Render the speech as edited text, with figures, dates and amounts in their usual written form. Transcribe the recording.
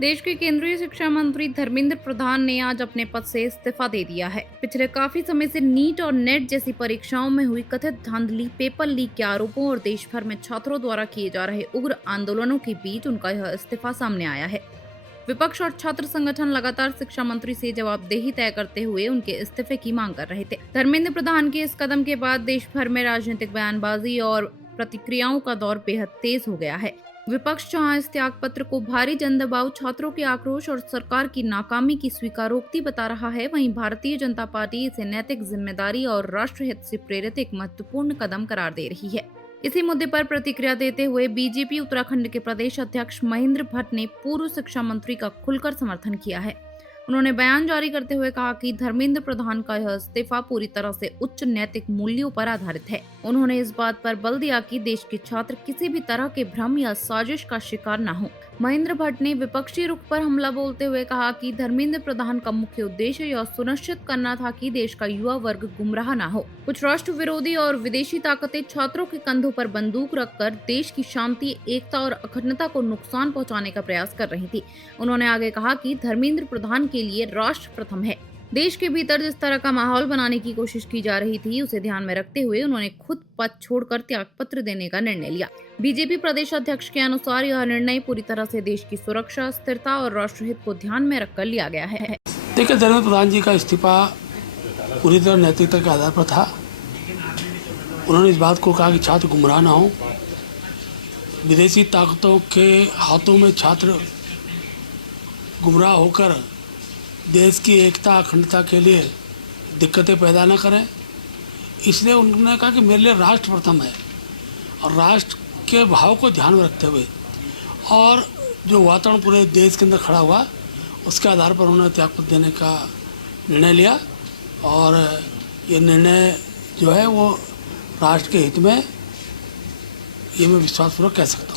देश के केंद्रीय शिक्षा मंत्री धर्मेंद्र प्रधान ने आज अपने पद से इस्तीफा दे दिया है। पिछले काफी समय से नीट और नेट जैसी परीक्षाओं में हुई कथित धांधली, पेपर लीक के आरोपों और देश भर में छात्रों द्वारा किए जा रहे उग्र आंदोलनों के बीच उनका यह इस्तीफा सामने आया है। विपक्ष और छात्र संगठन लगातार शिक्षा मंत्री से जवाबदेही तय करते हुए उनके इस्तीफे की मांग कर रहे थे। धर्मेंद्र प्रधान के इस कदम के बाद देश भर में राजनीतिक बयानबाजी और प्रतिक्रियाओं का दौर बेहद तेज हो गया है। विपक्ष जहां इस त्याग पत्र को भारी जनदबाव, छात्रों के आक्रोश और सरकार की नाकामी की स्वीकारोक्ति बता रहा है, वहीं भारतीय जनता पार्टी इसे नैतिक जिम्मेदारी और राष्ट्रहित से प्रेरित एक महत्वपूर्ण कदम करार दे रही है। इसी मुद्दे पर प्रतिक्रिया देते हुए बीजेपी उत्तराखंड के प्रदेश अध्यक्ष महेंद्र भट्ट ने पूर्व शिक्षा मंत्री का खुलकर समर्थन किया है। उन्होंने बयान जारी करते हुए कहा कि धर्मेंद्र प्रधान का यह इस्तीफा पूरी तरह से उच्च नैतिक मूल्यों पर आधारित है। उन्होंने इस बात पर बल दिया कि देश के छात्र किसी भी तरह के भ्रम या साजिश का शिकार न हो। महेंद्र भट्ट ने विपक्षी रुख पर हमला बोलते हुए कहा कि धर्मेंद्र प्रधान का मुख्य उद्देश्य यह सुनिश्चित करना था कि देश का युवा वर्ग गुमराह न हो। कुछ राष्ट्र विरोधी और विदेशी ताकतें छात्रों के कंधों पर बंदूक रखकर देश की शांति, एकता और अखंडता को नुकसान पहुंचाने का प्रयास कर रही थी। उन्होंने आगे कहा कि धर्मेंद्र प्रधान के लिए राष्ट्र प्रथम है। देश के भीतर जिस तरह का माहौल बनाने की कोशिश की जा रही थी, उसे ध्यान में रखते हुए उन्होंने खुद पद छोड़कर त्यागपत्र देने का निर्णय लिया। बीजेपी प्रदेश अध्यक्ष के अनुसार यह निर्णय पूरी तरह से देश की सुरक्षा, स्थिरता और राष्ट्रहित को ध्यान में रखकर लिया गया है। देखिए, धर्मेंद्र प्रधान जी का इस्तीफा पूरी तरह नैतिकता के आधार पर था। उन्होंने इस बात को कहा कि छात्र गुमराह ना हो, विदेशी ताकतों के हाथों में छात्र गुमराह होकर देश की एकता, अखंडता के लिए दिक्कतें पैदा न करें। इसलिए उन्होंने कहा कि मेरे लिए राष्ट्र प्रथम है और राष्ट्र के भाव को ध्यान में रखते हुए और जो वातावरण पूरे देश के अंदर खड़ा हुआ, उसके आधार पर उन्होंने त्यागपत्र देने का निर्णय लिया। और ये निर्णय जो है वो राष्ट्र के हित में, ये मैं विश्वासपूर्वक कह सकता हूँ।